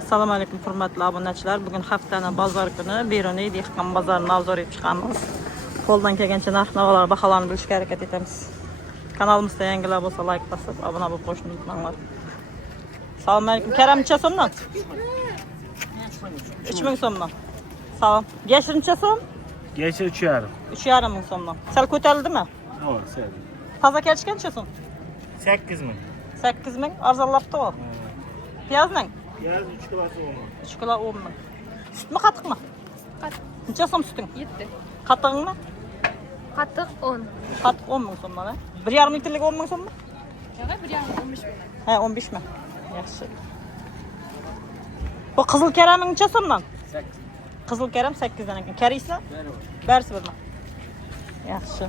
Assalomu alaykum hurmatli obunachilar. Bugun haftaning bozor kuni Beruniy dehqon bozorini obzor etib chiqamiz. Qo'ldan kelgancha narx-navolar, baholarni bilishga harakat etamiz. Kanalimizda yangilar bo'lsa like bosib, obuna bo'lib qo'yishni unutmanglar. Assalomu alaykum. Karam necha so'mdan? 3000 so'mdan. Salom. Yashil necha so'm? Yashil 3,5. 3,5 ming so'mdan. Sal ko'tarildimi? To'g'ri, sal. Toza kelishgan necha so'm? 8000. 8 ming arzonlabdi u. Piyozning? Piyoz 3 kilosi 10 ming. 3 kilo 10 ming. Sütmi qatiqmi? Qatiq Necha so'm süting? 7. Qatig'ingmi? Qatiq 10. Qatiq 10 ming so'mdan, ha? 1,5 litrlik 10 ming so'mmi? Yo'q, 1,15 ming. Ha, 15 ming. Yaxshi. Bu qizil karaming necha so'mdan? 8. Qizil karam 8 dan ekan. Kariysa? Barisi birmi? Yaxshi.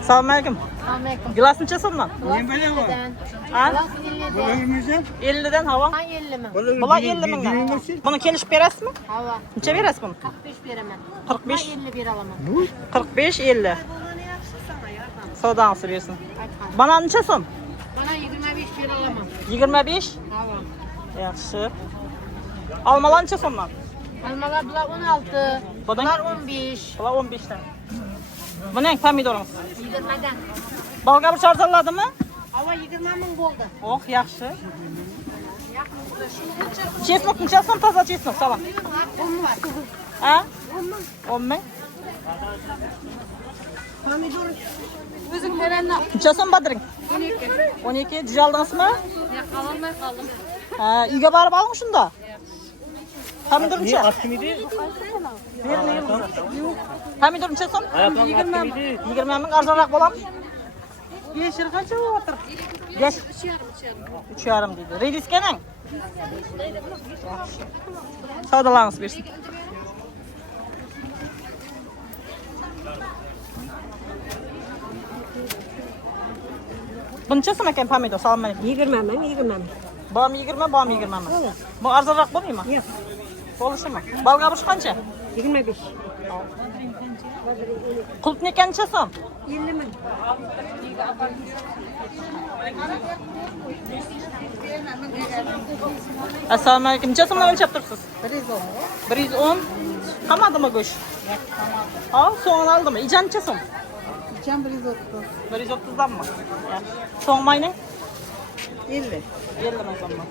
Assalomu alaykum. Assalomu alaykum. Gilas necha so'mdan? Men bilaman. Ha? 50. 50 dan havo. 50 ming. Bular 50 mingdan. Buni kelishib berasizmi? Hava. Necha berasiz buni? 45 beraman. 45. 50 bera olaman. 45 50. Savdansı versin. Aytqan. Banan necha so'm? Bana 25 bera olaman. 25. Hava. Yaxshi. Almalar necha so'mdan? Almalar bular 16. Budan? Bular 15. Bular 15 dan. Buning pomidorimiz. 20 dan. Balga bir charzalladimi? Hava 20 ming bo'ldi. Oh, yaxshi. Chesnok necha so'm toza chesnok? Salom. 10 var. Ha? 10 ming. Pomidor. O'zing beranda. Necha so'm badring? 12. 12. Juj oldingizmi? Ya qololmay qoldim. Ha, uyga borib oling shunda. Pomidor necha? Kim edi? Pomidor necha so'm? 20 ming arzonroq bo'ladimi? Yashil qancha o'tir? 3,5 deydi. Rediskaning? Savdolarimiz bersin. Bu necha so'm ekan pomidor? Salom alaykum. 20 ming, 20 ming. Bom 20, bom 20 ming. Bu arzonroq bo'lmaymi? Yo'q. Bo'lishimi? Balgabush qancha? 25. Qulpniki necha so'm? 50 ming. Assalomu alaykum. Necha so'mdan o'lchab turibsiz? 110. 110. Qolmadimi go'sht? Ha, so'ngini oldimi? Ijan necha so'm? Can 130. 130 danmi? So'ng mayning? 50. 50 ming so'mdan.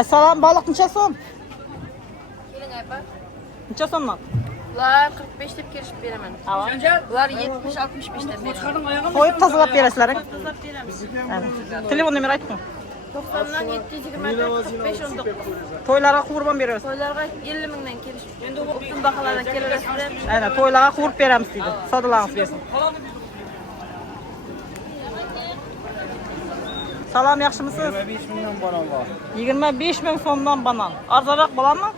Assalom, baliq necha so'm? Keling aypa. Necha so'mdan? Ular 45 deb kelishib beraman. Havo. Ular 70-65 deb beraman. Qo'yib tozalab berasizlar. Telefon nomeri ayting. 90'dan 724 45 19. To'ylarga quvurban beramiz. To'ylarga 50 mingdan kelishib. Endi o'tun baholardan kelaverasizlar. Ayna, to'ylarga quvurib beramiz deydi. Savdolarimiz bersin. Salom, yaxshimisiz? 25 mingdan banan bor. 25 ming so'mdan banan. Arzonroq bo'ladimi?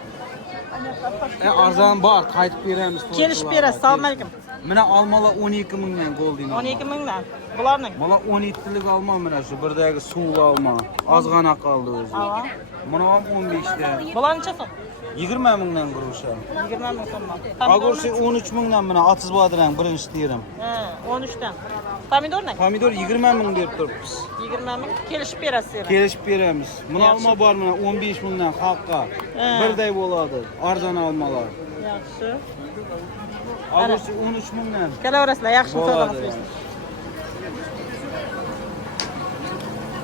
Arzon bor, qaytib beramiz. Kelishib berasiz. Assalomu alaykum. Mana olmalar 12 mingdan golding. 12 mingdan. Bularning. Mana 17 lik olma mana shu birdagi suv olma. Ozg'ana qoldi o'zi. Havo. Mana ham 15 ta. Bular necha so'm? 20 mingdan grusha. 20 ming so'mdan. Agursi 13 mingdan mana 30 bodran birinchi terim. Ha, 13 dan. Pomidorning? Pomidor 20 ming deb turibmiz. 20 ming. Kelishib berasiz. Kelishib beramiz. Mana olma bor mana 15 mingdan xalqqa. Birday bo'ladi. Arzon olmalar. Yaxshi. Agursi 13 mingdan. Kelaverasizlar, yaxshi Bo'ladi. savdolarimiz bersin.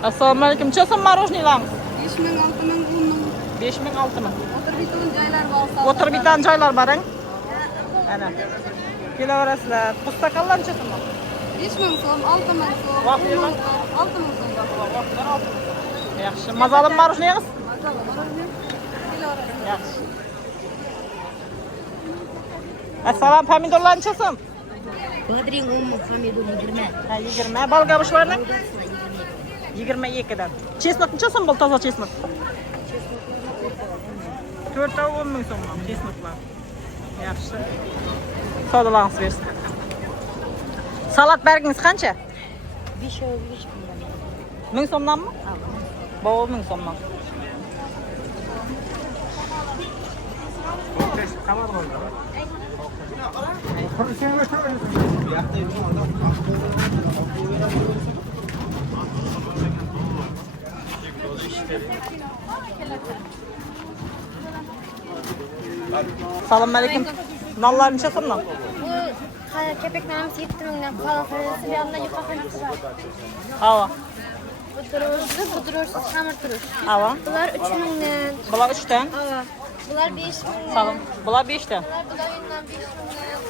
Assalomu alaykum. Necha so'm marojniylarimiz? 5 ming, 6 ming, 10 ming. 5 ming, 6 ming. O'tirib bitan joylar bo'lsa. O'tirib bitan joylar boring. Ana. Kelaverasizlar. Pustakallar necha so'm? 5 ming so'm, 6 ming so'm. Vaqtlar? 6 ming so'm. Yaxshi. Mazali marojniyangiz? Yaxshi. Assalom, pomidorlar necha so'm? Badring 10 ming, pomidor 20. Ha, 20. Balgabushlarning 22 dan. Chesnok necha so'm bo'ldi toza chesnok? 4 ta 10 ming so'm chesnoklar. Yaxshi. Savdolarimiz bersin. Salat bergingiz qancha? 5 ming. 1000 so'mdanmi? Bavul 1000 so'mdan. Selamünaleyküm. Nallar neçəsin lan? Bu kepeklerimiz 7 mindən falan sarısı bir anda yukarısı var. Hava. Bu durursuz, hamur duruş. Hava. Bunlar 3 mindən. Bunlar 3'ten. Ava. Bunlar 5 mindən. Sağ olun. Bunlar 5'ten. Bunlar yündən 5 mindən.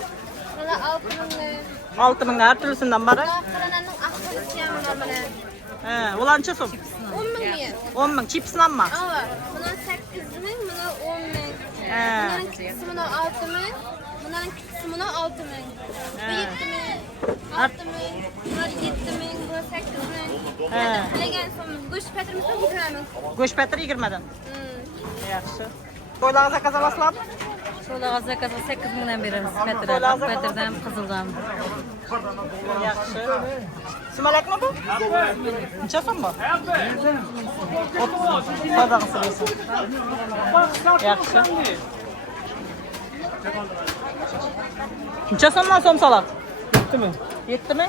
Bunlar 6 mindən. 6 min her türlüsünden bari. Bunlar kalananın aktarı isteyen bunlar bana. Ulan neçəsin? 10 min diye. 10 min. Çipsinden mi? Ava. Bunlar 8 min, bunlar 10 min. Bunların küçüsü buna 6 min. Bunların küçüsü buna 6 min. Bu 7 min. 6 min. Bunlar 7 min. Bunlar 8 min. Bilegen son. Kuş petrimiz de bu kadar mı? Göç petri 20'den. Yaxşı. Toylarınıza kazanasılar mı? Şolağa zakazı 8 mindən veririz. Toylarınıza Petrdən, Qızıldan. Yaxşı. Sümelek mi bu? Neçəsin bu? 30 min. Sadağısı versin. Yaxşı. Neçəsin lan somsalar? 7 mi? 7 mi?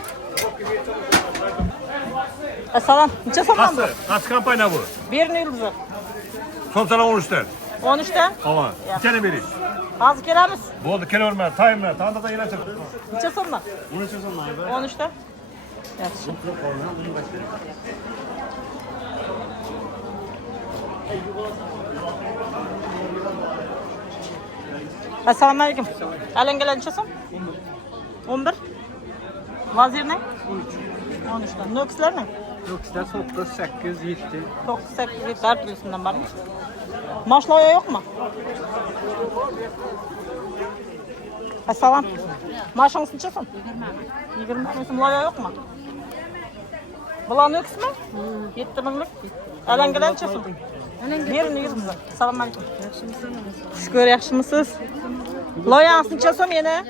Salam. Neçəsin lan bu? Kaç kampanya bu? Birini yıldızı. Son sana 13'ten. 13'ten. Ama bir kere vereyim. Az keremiz. Bu oldu kere verme, time ver. Tanda da yine çık. Neçəsin lan? 13'ten. Yaxşı. Assalamu alaikum. Alen gelen neçəsin? 11. Vazir ne? 13'ten. Nöksler ne? Yok işte 9, 8, 7. 9, 8, 7 her türlüsünden var mı? Maşlaya yok mu? Assalam. Maaşınız neçəsin? 20. 20 laya yok mu? Bulan öks mü? 7 minlik. Elen gelen neçəsin? Birini yıldızı. Assalamu alaikum. Şükür, yaxşımısınız? Loyanız neçəsin yine?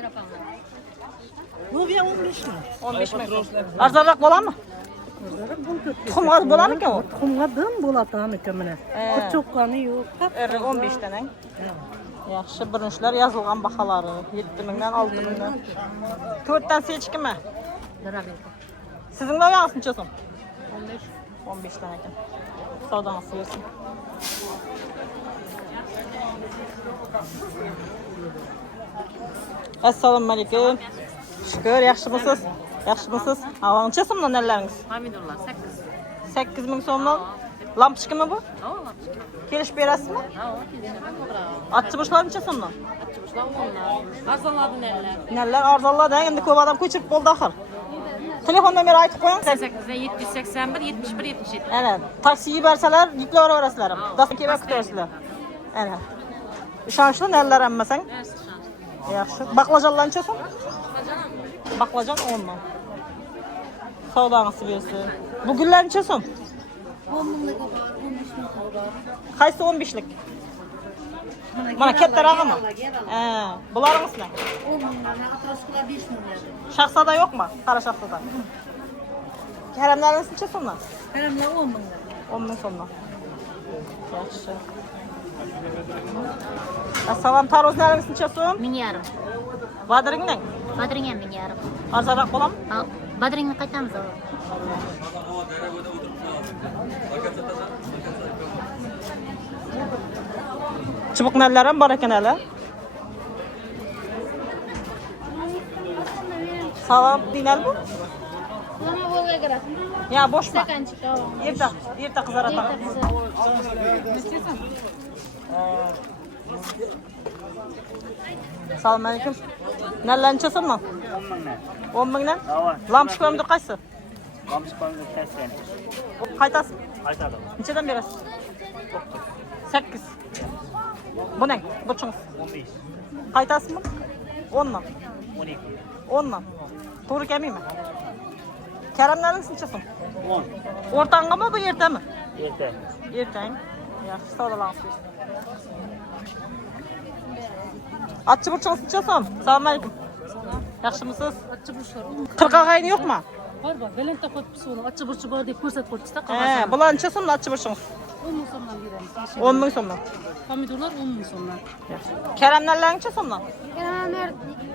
Bu bir 15 mi? 15 min. Arzarrak bola mı? Tuxum az bola mı ki o? Tuxumladım bolatan ikimine. He. Çok kanı yok. 15 tane. Yaxşı, birinçiler yazılgan baxaları. 7 mindən, 6 mindən. 4'ten seçki mi? Sizin loyanız neçəsin? 15 tane ekan. Savdanız versin. Assalamu alaikum. Şükür, yaxşımısınız? Yaxşımısınız? Hava neçəsin bundan əlləriniz? Pomidorlar 8. 8 min so'mdan. Lampochka mı bu? Oo, lapçık. Kelish berasizmi? Oo, tezini ko'raman. Atçıboshlar necha so'mdan? Açmışlar onlar. Arzonlardan eller. Neler arzonlar da endi ko'p odam ko'chirib bo'ldi axir. Telefon nomeri aytib qo'ying. 88'den 781, 71, 77. Ana, taksi yuborsalar yuklayverasizlar. Dastlab kelib kutarsizlar. Ana. Ishonchli nelar hammasang? Versin şans. Yaxshi. Baqlajonlar necha so'm? Baqlajon 10 ming. Savdangiz bersin. Bu gullar necha so'm? 10 minlik var, 15 minlik var. Qaysi 15lik? Mana kattarog'i mi? Bularimiz ne? 10 minlik, atroflar 5 minlik. Shahzoda yo'qmi? Qara shahzoda. Karamlarimiz necha so'mdan? Karamlar 10 minlik. 10 ming so'mdan. Yaxshi. Assalom, tarozlarimiz necha so'm? 1000,000. Badringdan. Badring ham 1000,000. Arzonroq bo'ladimi? Badringni qaytamiz. Chibuqnallar ham bor ekan hali. Salom, dinal bu? Ama Volga girer. Ya boşma. Stakanчик, ava. Erta qizarataman. Assalomu alaykum. Nallar necha so'mdan? 10 mingdan. 10 mingdan? Hava. Lampochkamdir qaysi? Lampochkamni tasgan. Qaytasiz? Qaytadim. Nechadan berasiz? 8. Bu ne? Burçunuz. 15, Qaytasizmi? 10 mı? 12, 10 mı? To'g'ri kelmaymi? Karamlaringiz necha so'm? 10. O'rtangami bu ertami? Erta. Ertang. Yaxshi, savdolanasiz. Atchi burchungiz necha so'm? Assalomu alaykum. Yaxshimisiz? Açıburçlar. 40 ag'ayni yo'qmi? Var bak, belente koyup sonra açıburçu var diye ko'rsat ko'rsatsa Bular necha so'm atchi burchungiz? 10 ming so'mdan beramiz. 10 ming so'mdan. Pomidorlar 10 ming so'mdan. Karamnallar necha so'mdan? Karamlar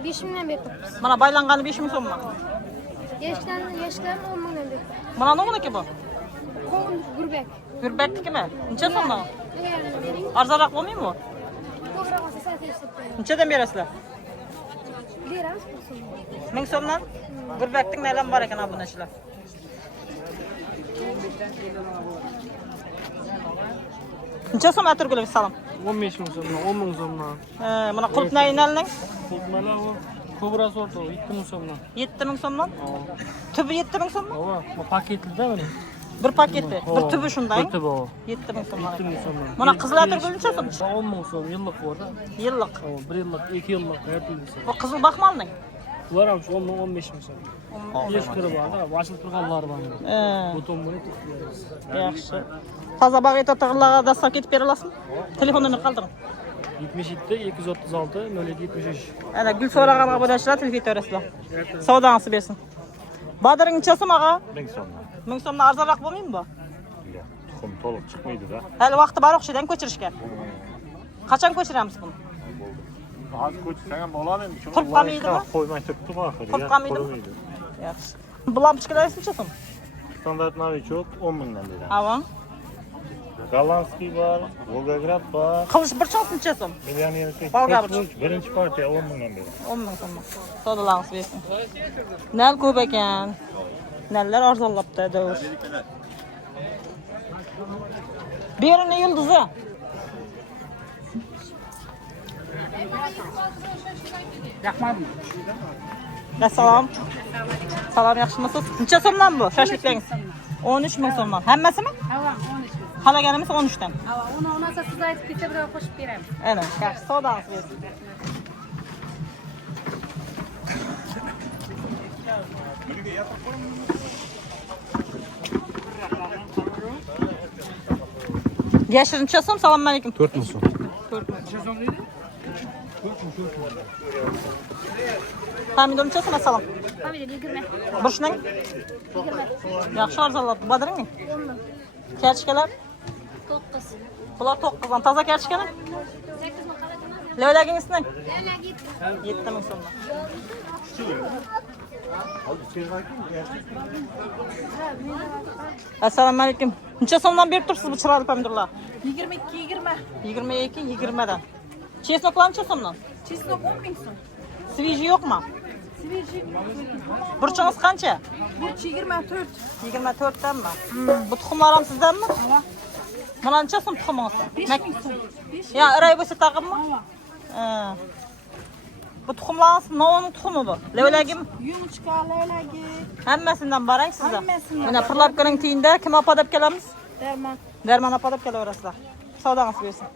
5 mingdan beribmiz. Mana baylanğanı 5 ming so'mdan. Yashdan 10 mingdan beribmiz. Mana nima bu? Qovun gurbak. Gürbeknikimi? Necha so'mdan? Agar bering, Arzonroq bo'lmaymi bu? ko'proq olsa sotib qo'yamiz. Nechadan berasizlar? Beramiz 10 so'mdan. 1000 so'mdan? Gurbekning naylari bor ekan obunachilar. Necha so'm atirgulik salom? 15 ming so'mdan, 10 ming so'mdan. Mana qulp nayinalning Mana bu Kobra sorti 7 ming so'mdan. 7000 so'mdan. Tubi 7000 so'mdan. Ova, bu paketlida mana. Bir paketi, bir tubi shunday. Bir tubi o. 7000 so'mdan. 7 ming so'mdan. Mana qizil atirgul necha so'm? 10 ming so'm yillik borda. Yillik. O, 1 yillik, 2 yillik her türlüsü. Bu qizil baxmalning. Bular ham shu 10 ming 15 ming so'm. Yesh kiri bor da, vashil turganlari bor. Bu to'mini tutib Yaxshi. Toza bag'et o'tig'larga dastlab ketib bera olasizmi? Telefonini qoldiring. 77 236 07 73. Ana gul so'ragan obunachilar telefon etaverasizlar. Savdangizni bersin. Badring necha so'm og'a? 1000 so'mdan. 1000 so'mdan arzonroq bo'lmaymi bu? Ya, tuxum to'liq chiqmaydi-da. Hali vaqti bor o'xshadan ko'chirishga. Qachon ko'chiramiz buni? Hozir ko'chsang ham bo'ladimi? Qurib qolmaydimi? Qo'ymay turibdi oxiri. Qurib qolmaydimi? Yaxshi. Bu lampochkalar necha so'm? Standart novichok 10 mingdan beradi. Ava. Gollandskiy bor, Volgograd bor. Qilish bir chos necha so'm? Millionerlik. Bolgarcha. Birinchi partiya 10 mingdan beradi. 10 ming so'm. Savdolarimiz bersin. Nal ko'p ekan. Nallar arzonlabdi davr. Berini yulduzi. Rahmatli. Assalom. Salom, yaxshimisiz? Necha so'mdan bu shashliklaringiz? 13 ming so'mdan. Hammasimi? Hava 13 ming. Xalaganimiz 13 dan. Hava uni olmasa siz aytib ketsa birov qo'shib beramiz. Ana, yaxshi, savdolarimiz bersin. Yashir necha so'm? Assalomu alaykum. 4 ming so'm. 4 ming. Pomidor necha so'm? Assalom. Pomidor 20. Burishning? 20. Yaxshi arzonlabdi. Badringmi? 10 ming. Kerchkalar? 9. Bular 9 dan. Toza kerchkani? 8 ming qalatimiz. Levlagingizni? Yana git. 7 ming so'mdan. Assalomu alaykum. Necha so'mdan berib turibsiz bu chiroyli pomidorlar? 22 20. 22, 20 dan. Chesnoklar necha so'mdan? Chesnok 10 ming so'm. Sviji yo'qmi? Sviji. Burchingiz qancha? Burch 24. 24 danmi? Bu tuxumlar ham sizdanmi? Hava Mana necha so'm tuxumingiz? 5 ming so'm. 5 Ya, iray bo'lsa taqimmi? Hava. Ha. Bu tuxumlarimiz novning tuxumi bu. Levlagim Yumchqa, laylagi, hammasidan barang sizda. Hammasidan. Mana purlabkaning tiyinda kim opa deb kelamiz? darmon. Darmon opa deb kelaverasizlar. Savdangiz bersin.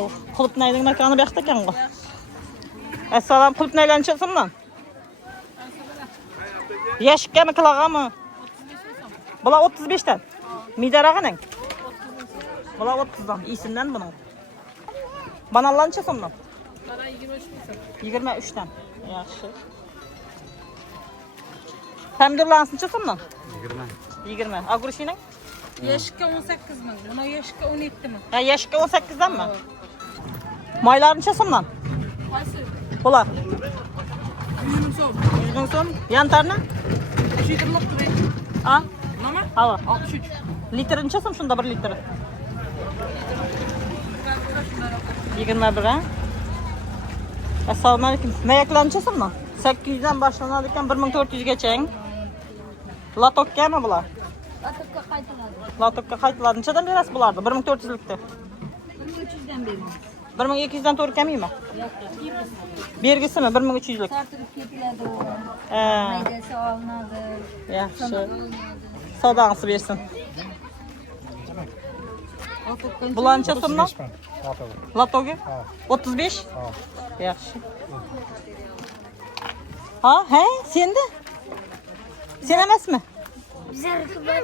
Of, qulupnayning makoni bu yoqda ekan-ku. Assalom, qulupnaylar necha so'mdan? Yashikami, kilog'ami? Bular 35 dan. Midarag'ining. Bular 30 dan. Isimdan buning. Bananlar necha so'mdan? Bana 23 ming so'm. 23 dan. Yaxshi. Pomidorlar necha so'mdan? 20. Agurushining? Yashikka 18 ming. Buna yashikka 17 ming. Ha, yashikka 18 danmi? Maylar necha so'mdan? Qaysi? Bular 100 ming so'm. 100 ming so'm. Yantarni? 20 ming. Ha? Nima? Hava. 63. Litri necha so'm shunda 1 litri? 21 ha? Assalomu alaykum. Mayaklar necha so'mdan? 800 dan boshlanadi ekan 1400 gacha. Latokkami bular? Atibga qaytiladi. Latokka qaytiladi. Nechadan berasiz bularni? 1400 likda. 1300 dan beramiz. 1200 dan to'g'ri kamiymi? Bergisimi 1300 lik? Tartib ketiladi u. Ha, Maydasi olinadi. yaxshi. Savdangizni bersin. Bular necha so'mdan? Latoga? 35? Yaxshi. Ha, senda? Sen emasmi? Bizarki bor.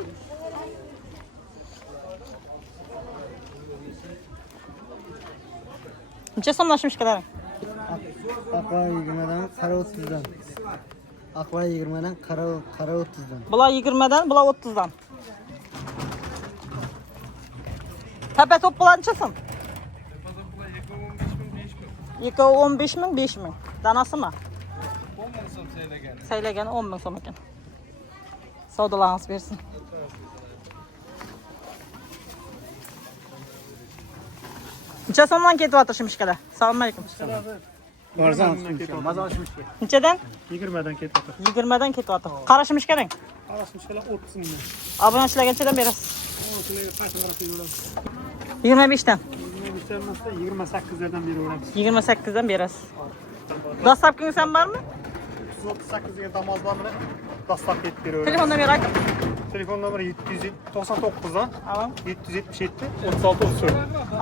Necha so'mdan shumishkalaring? Aqva 20dan, qara 30dan. Aqva 20dan, qara 30dan. Bular 20 dan, bular 30 dan. Tepe top bulançısın. 15 ming, 5 ming. Danası mı? 10 ming so'm saylagan. Saylagan 10 ming so'm ekan. Savdolarınız bersin. Necha so'mdan ketyapti shimishkalar? Assalomu alaykum. Arzon. Nechadan? 20'den ketyapti. 20dan ketyapti. Qara shimishkalang. Qarashimizlar 30 so'mdan. Obunachilargachadan berasiz. 25dan. 28'lerden beri uğramışız. 28dan berasiz. Dostavkangiz ham bormi? 38'e damaz var mı? Dastak et biri öyle. Telefon nomeri ayting. Telefon numarası 799'dan Tamam. 777 36 34.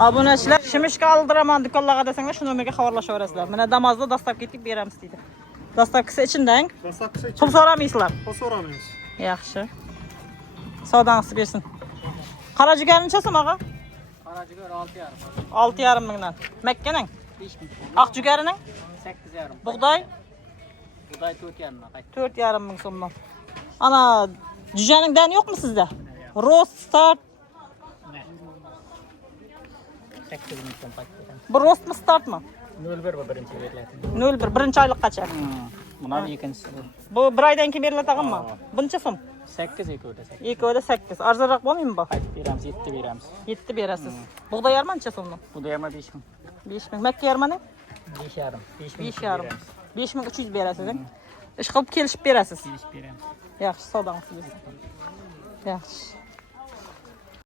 Obunachilar shimishka aldiraman do'konlarga desanglar shu nomerga xabarlashaverasizlar. Mana Damazda dostavka etib beramiz deydi. Dostavkasi ichidan Dastak kısa pul so'ramaysizlar. O soramıyoruz. Yaxshi. Savdangizni bersin. Qara jigar necha so'm og'a? Qara jigar 6,5. 6,5 mingdan. Makkaning? 5 ming. Oq jigarining? 8,5. Bug'doy? Buday 4,5. 4,5 ming so'mdan. Ana jujaning dani yo'qmi sizda? Rost start. 8 ming so'm paketdan. Bu rostmi startmi? 01 bu birinchi beriladi. 01 birinchi oyliqqacha. Bular ikkinchisi. Bu bir oydan keyin beriladiganmi? Buncha so'm? 8 ekodi. Ikkovida 8. Arzonroq bo'lmaymi bu? Beramiz 7 beramiz. 7 berasiz. Bug'doy yarmi necha so'mdan? Bu da yarma 5 ming. 5 ming. Makka yarmani? 5,5. 5 ming. 5,5. 5300 berasiz. Ish qilib kelishib berasiz. Beramiz. Yaxshi, savdangiz bersin. Yaxshi.